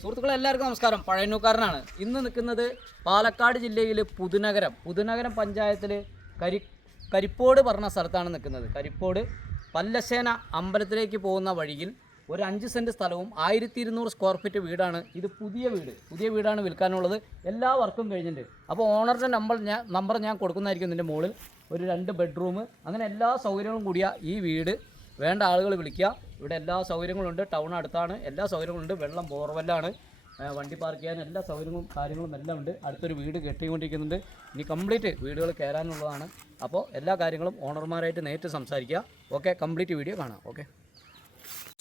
സുഹൃത്തുക്കളെ എല്ലാവർക്കും നമസ്കാരം. പഴയന്നൂക്കാരനാണ്. ഇന്ന് നിൽക്കുന്നത് പാലക്കാട് ജില്ലയിൽ പുതുനഗരം പഞ്ചായത്തിൽ കരിപ്പോട് പറഞ്ഞ സ്ഥലത്താണ് നിൽക്കുന്നത്. കരിപ്പോട് പല്ലശ്ശേന അമ്പലത്തിലേക്ക് പോകുന്ന വഴിയിൽ ഒരു 5 സെൻറ്റ് സ്ഥലവും 1200 സ്ക്വയർ ഫീറ്റ് വീടാണ്. ഇത് പുതിയ വീടാണ് വിൽക്കാനുള്ളത്. എല്ലാ വർക്കും കഴിഞ്ഞിട്ടുണ്ട്. അപ്പോൾ ഓണറുടെ നമ്പർ ഞാൻ കൊടുക്കുന്നതായിരിക്കും. ഇതിൻ്റെ മുകളിൽ ഒരു 2 ബെഡ്റൂം അങ്ങനെ എല്ലാ സൗകര്യങ്ങളും കൂടിയ ഈ വീട് വേണ്ട ആളുകൾ വിളിക്കുക. ഇവിടെ എല്ലാ സൗകര്യങ്ങളുണ്ട്. ടൗൺ അടുത്താണ്. എല്ലാ സൗകര്യങ്ങളുണ്ട്. വെള്ളം ബോർവെല്ലാണ്. വണ്ടി പാർക്ക് ചെയ്യാൻ എല്ലാ സൗകര്യങ്ങളും കാര്യങ്ങളും എല്ലാം ഉണ്ട്. അടുത്തൊരു വീട് കെട്ടിക്കൊണ്ടിരിക്കുന്നുണ്ട്. ഇനി കംപ്ലീറ്റ് വീടുകൾ കയറാനുള്ളതാണ്. അപ്പോൾ എല്ലാ കാര്യങ്ങളും ഓണർമാരായിട്ട് നേരിട്ട് സംസാരിക്കുക. ഓക്കെ, കംപ്ലീറ്റ് വീഡിയോ കാണാം. ഓക്കെ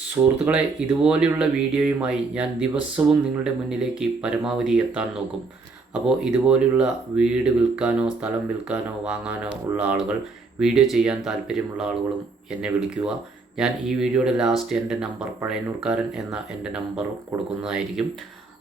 സുഹൃത്തുക്കളെ, ഇതുപോലെയുള്ള വീഡിയോയുമായി ഞാൻ ദിവസവും നിങ്ങളുടെ മുന്നിലേക്ക് പരമാവധി എത്താൻ നോക്കും. അപ്പോൾ ഇതുപോലെയുള്ള വീട് വിൽക്കാനോ സ്ഥലം വിൽക്കാനോ വാങ്ങാനോ ഉള്ള ആളുകൾ, വീഡിയോ ചെയ്യാൻ താല്പര്യമുള്ള ആളുകളും എന്നെ വിളിക്കുക. ഞാൻ ഈ വീഡിയോയുടെ ലാസ്റ്റ് എൻ്റെ നമ്പർ, പഴയന്നൂർക്കാരൻ എന്ന എൻ്റെ നമ്പർ കൊടുക്കുന്നതായിരിക്കും.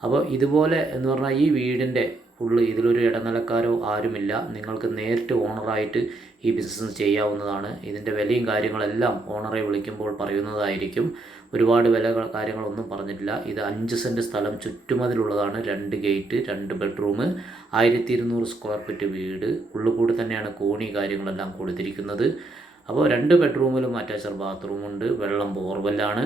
അപ്പോൾ ഇതുപോലെ എന്ന് പറഞ്ഞാൽ ഈ വീടിൻ്റെ ഫുള്ള് ഇതിലൊരു ഇടനിലക്കാരോ ആരുമില്ല. നിങ്ങൾക്ക് നേരിട്ട് ഓണറായിട്ട് ഈ ബിസിനസ് ചെയ്യാവുന്നതാണ്. ഇതിൻ്റെ വിലയും കാര്യങ്ങളെല്ലാം ഓണറെ വിളിക്കുമ്പോൾ പറയുന്നതായിരിക്കും. ഒരുപാട് കാര്യങ്ങളൊന്നും പറഞ്ഞിട്ടില്ല. ഇത് 5 സെൻറ്റ് സ്ഥലം, ചുറ്റുമതിലുള്ളതാണ്. 2 ഗേറ്റ്, 2 ബെഡ്റൂം, 1200 സ്ക്വയർ ഫീറ്റ് വീട്. ഉള്ളുകൂടി തന്നെയാണ് കോണി കാര്യങ്ങളെല്ലാം കൊടുത്തിരിക്കുന്നത്. അപ്പോൾ 2 ബെഡ്റൂമിലും അറ്റാച്ച്ഡ് ബാത്റൂമുണ്ട്. വെള്ളം ബോർവെല്ലാണ്.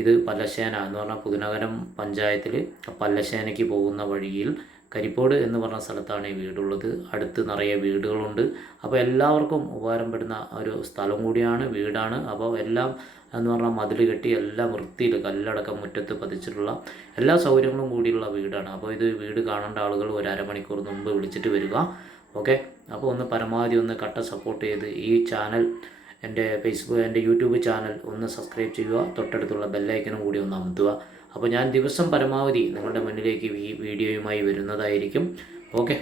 ഇത് പല്ലശ്ശേന എന്ന് പറഞ്ഞാൽ പുതുനഗരം പഞ്ചായത്തിൽ പല്ലശ്ശേനയ്ക്ക് പോകുന്ന വഴിയിൽ കരിപ്പോട് എന്ന് പറഞ്ഞ സ്ഥലത്താണ് ഈ വീടുള്ളത്. അടുത്ത് നിറയെ വീടുകളുണ്ട്. അപ്പോൾ എല്ലാവർക്കും ഉപകാരപ്പെടുന്ന ഒരു സ്ഥലം കൂടിയാണ്, വീടാണ്. അപ്പോൾ എല്ലാം എന്ന് പറഞ്ഞാൽ മതിൽ കെട്ടി എല്ലാം വൃത്തിയിൽ കല്ലടക്കം മുറ്റത്ത് പതിച്ചിട്ടുള്ള എല്ലാ സൗകര്യങ്ങളും കൂടിയുള്ള വീടാണ്. അപ്പോൾ ഇത് വീട് കാണേണ്ട ആളുകൾ ഒരു അരമണിക്കൂർ മുമ്പ് വിളിച്ചിട്ട് വരിക. ഓക്കെ, അപ്പോൾ ഒന്ന് പരമാവധി ഒന്ന് കട്ട സപ്പോർട്ട് ചെയ്ത് ഈ ചാനൽ, എൻ്റെ യൂട്യൂബ് ചാനൽ ഒന്ന് സബ്സ്ക്രൈബ് ചെയ്യുക. തൊട്ടടുത്തുള്ള ബെല്ലൈക്കനും കൂടി ഒന്ന് അമർത്തുക. അപ്പോൾ ഞാൻ ദിവസം പരമാവധി നിങ്ങളുടെ മുന്നിലേക്ക് ഈ വീഡിയോയുമായി വരുന്നതായിരിക്കും. ഓക്കെ.